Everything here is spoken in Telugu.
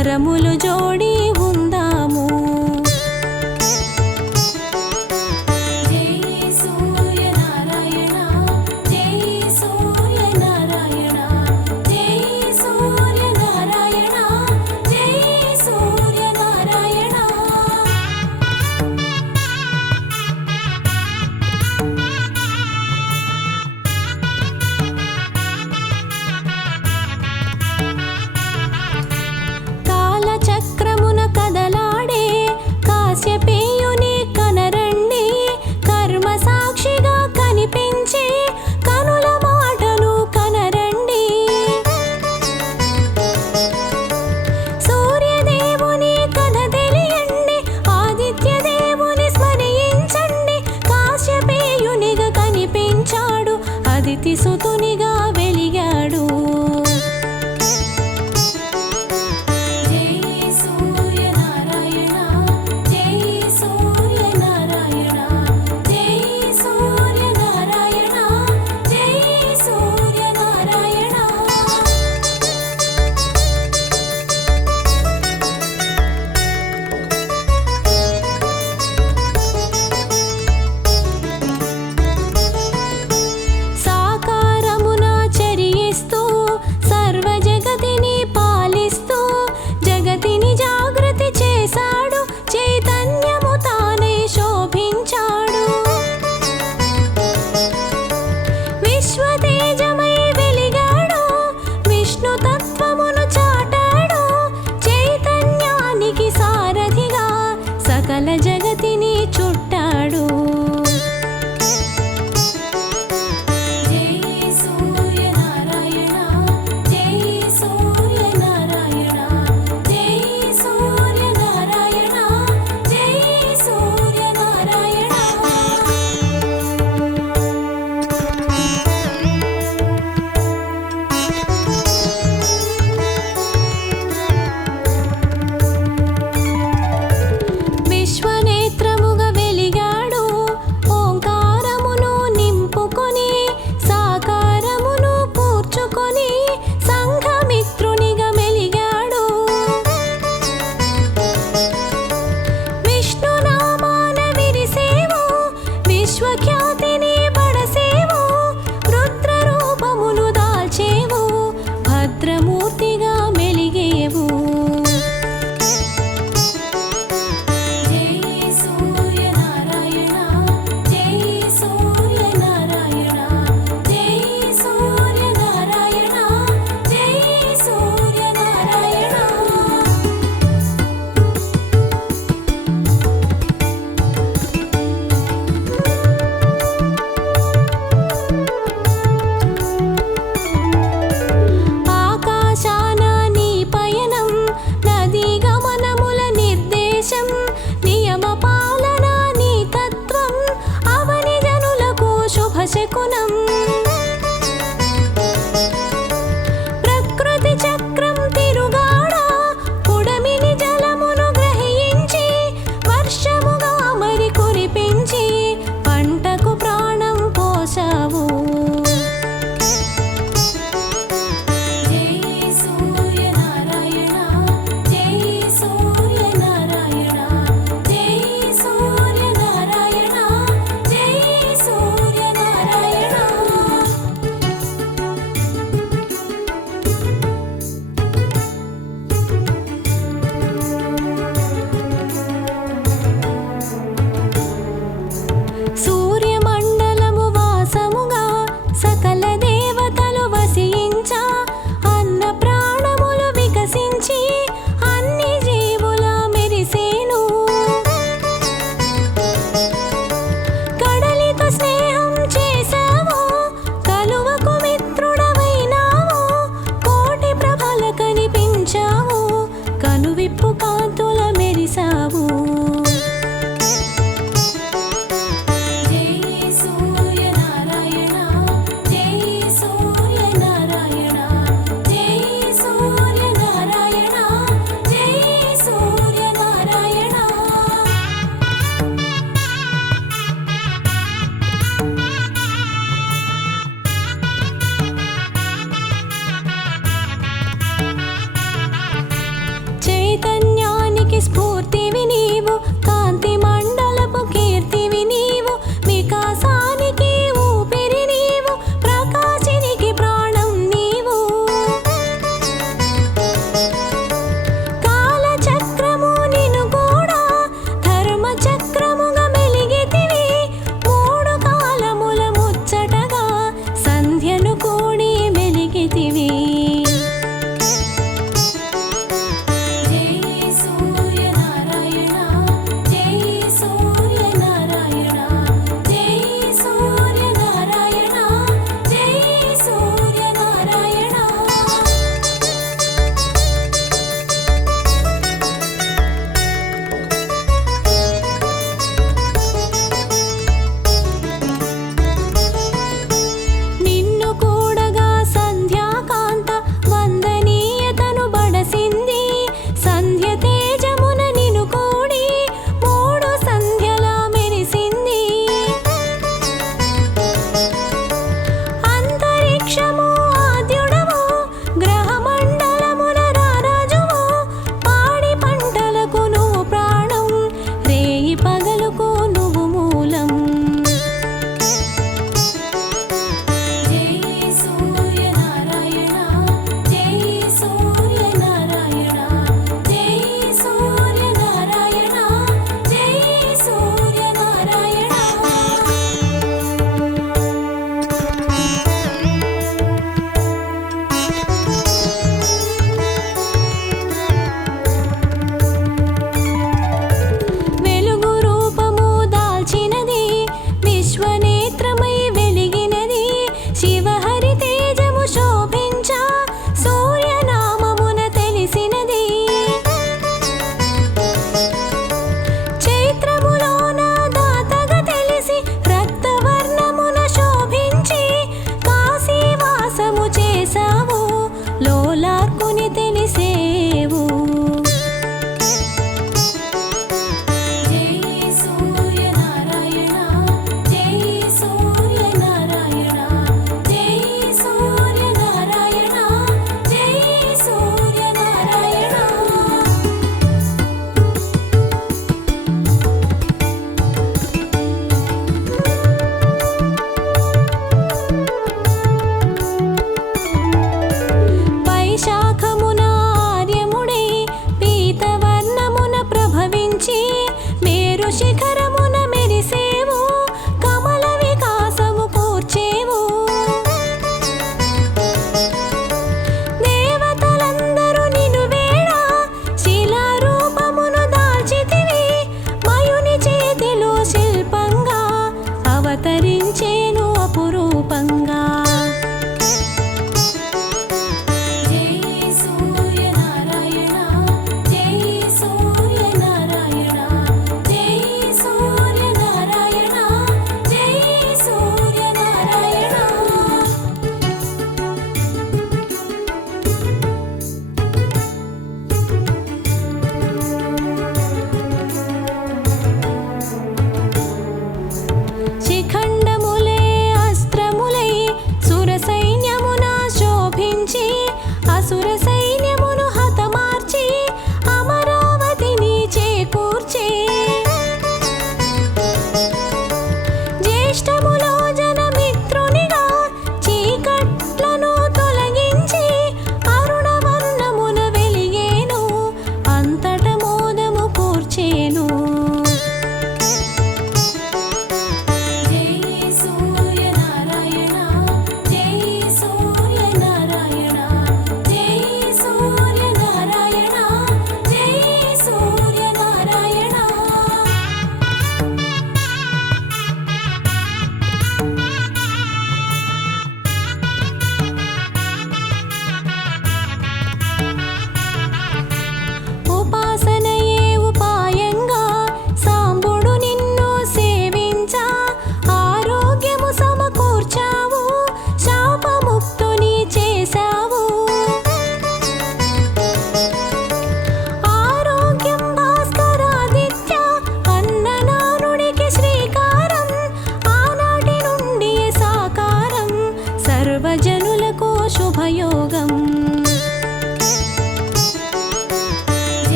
కరములు జోడి